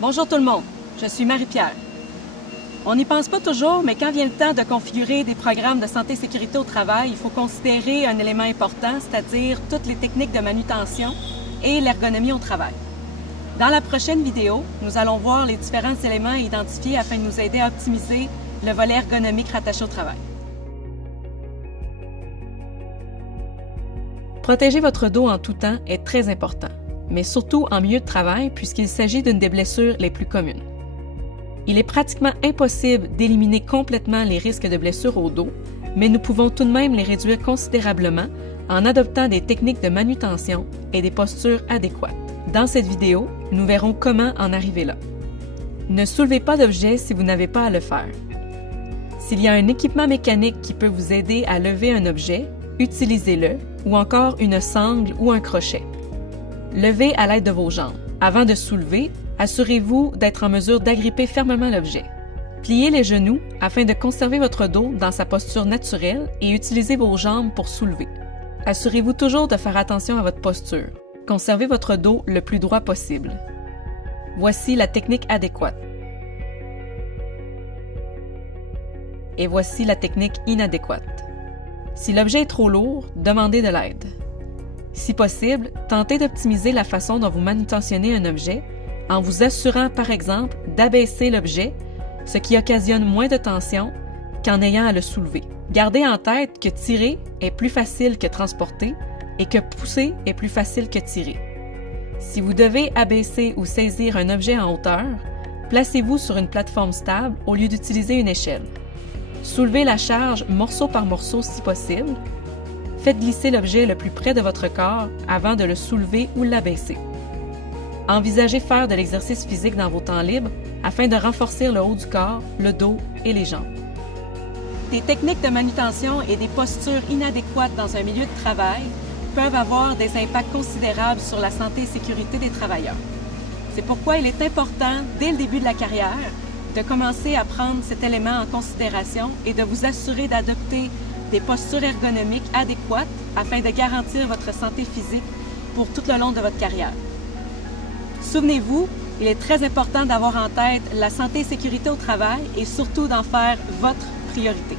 Bonjour tout le monde, je suis Marie-Pierre. On n'y pense pas toujours, mais quand vient le temps de configurer des programmes de santé et sécurité au travail, il faut considérer un élément important, c'est-à-dire toutes les techniques de manutention et l'ergonomie au travail. Dans la prochaine vidéo, nous allons voir les différents éléments à identifier afin de nous aider à optimiser le volet ergonomique rattaché au travail. Protéger votre dos en tout temps est très important, mais surtout en milieu de travail puisqu'il s'agit d'une des blessures les plus communes. Il est pratiquement impossible d'éliminer complètement les risques de blessures au dos, mais nous pouvons tout de même les réduire considérablement en adoptant des techniques de manutention et des postures adéquates. Dans cette vidéo, nous verrons comment en arriver là. Ne soulevez pas d'objets si vous n'avez pas à le faire. S'il y a un équipement mécanique qui peut vous aider à lever un objet, utilisez-le, ou encore une sangle ou un crochet. Levez à l'aide de vos jambes. Avant de soulever, assurez-vous d'être en mesure d'agripper fermement l'objet. Pliez les genoux afin de conserver votre dos dans sa posture naturelle et utilisez vos jambes pour soulever. Assurez-vous toujours de faire attention à votre posture. Conservez votre dos le plus droit possible. Voici la technique adéquate. Et voici la technique inadéquate. Si l'objet est trop lourd, demandez de l'aide. Si possible, tentez d'optimiser la façon dont vous manutentionnez un objet en vous assurant, par exemple, d'abaisser l'objet, ce qui occasionne moins de tension qu'en ayant à le soulever. Gardez en tête que tirer est plus facile que transporter et que pousser est plus facile que tirer. Si vous devez abaisser ou saisir un objet en hauteur, placez-vous sur une plateforme stable au lieu d'utiliser une échelle. Soulevez la charge morceau par morceau si possible. Faites glisser l'objet le plus près de votre corps avant de le soulever ou l'abaisser. Envisagez faire de l'exercice physique dans vos temps libres afin de renforcer le haut du corps, le dos et les jambes. Des techniques de manutention et des postures inadéquates dans un milieu de travail peuvent avoir des impacts considérables sur la santé et sécurité des travailleurs. C'est pourquoi il est important, dès le début de la carrière, de commencer à prendre cet élément en considération et de vous assurer d'adopter des postures ergonomiques adéquates afin de garantir votre santé physique pour tout le long de votre carrière. Souvenez-vous, il est très important d'avoir en tête la santé et sécurité au travail et surtout d'en faire votre priorité.